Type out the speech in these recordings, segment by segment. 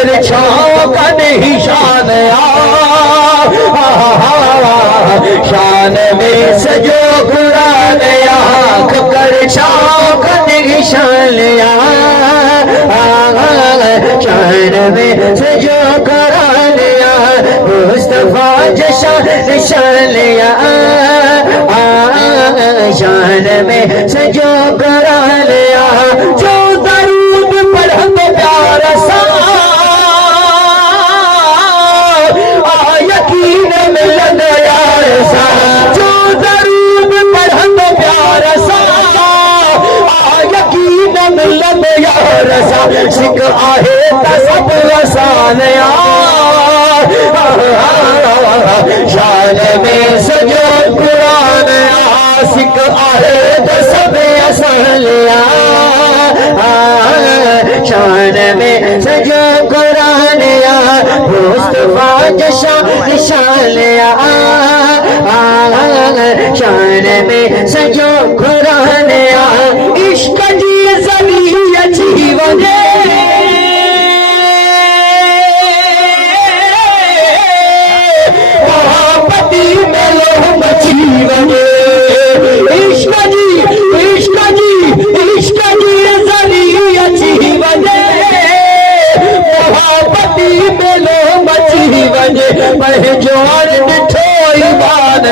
कर छाओ का नहीं शान शान में सजो कुरान आँख कर छाओ का नहीं शान शान में सजो कुरान मुस्तफा जशा शान शान में सजो कुरान जो दरूद पढ़ो तो प्यार सा यकीन मिलन यार सा जो दरूद पढ़ो तो प्यार सा यकीन मिलन यार सा सिख आहे त सब आसान शान में सजो कुरान सिख आहे त सब आसान शान में सजो कुरान मुस्तफा जशा शान शान में सजो कुरान इश्क जी सभी जीवन मोहब्बती में लोह जीवन इश्क जी सभी जीवन मोहब्बती में लोह जीवन पहचान मिठो ईमान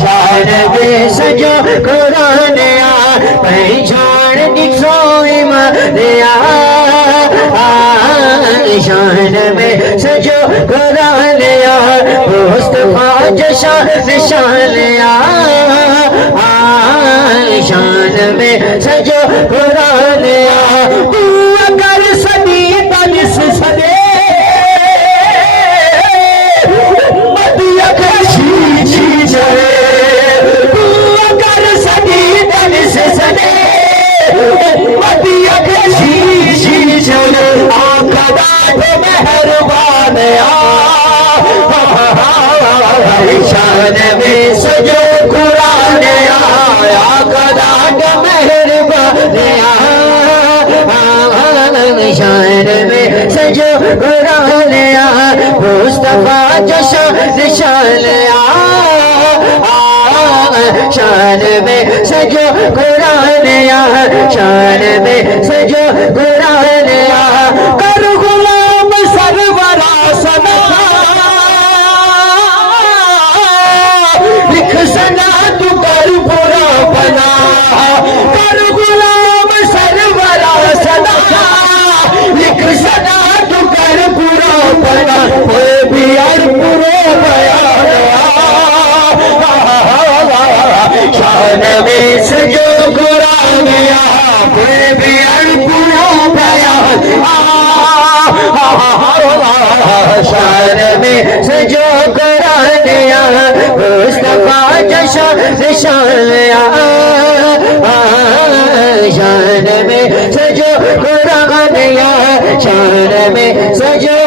शान में सजो कुरान पहचान दिखो ईमान शान में सजो कुरान मुस्तफा जशा शान शान में सजो कुरान तू अगर सदी तनिस सदे मदिया कशी छी चले तू अगर सदी तनिस सदे मदिया कशी छी चले आखदा मेहरबान शान में सजो कुरान आया कदा मेहरबान शान में सजो कुरान मुस्तफा जशा शान शान में सजो कुरान शान में सजो कुरान कर गुलाम सरवरा सना लिख सना तू कर बुरा बना कर गुलाम सरवरा सना लिख सना तू कर बुरा बना कोई भी पुरो बयान शान में सजो कुरान कोई भी पुरो बयान शान में सजो कुरान मुस्तफा जशा शान शान में सजो कुरान शान में सजो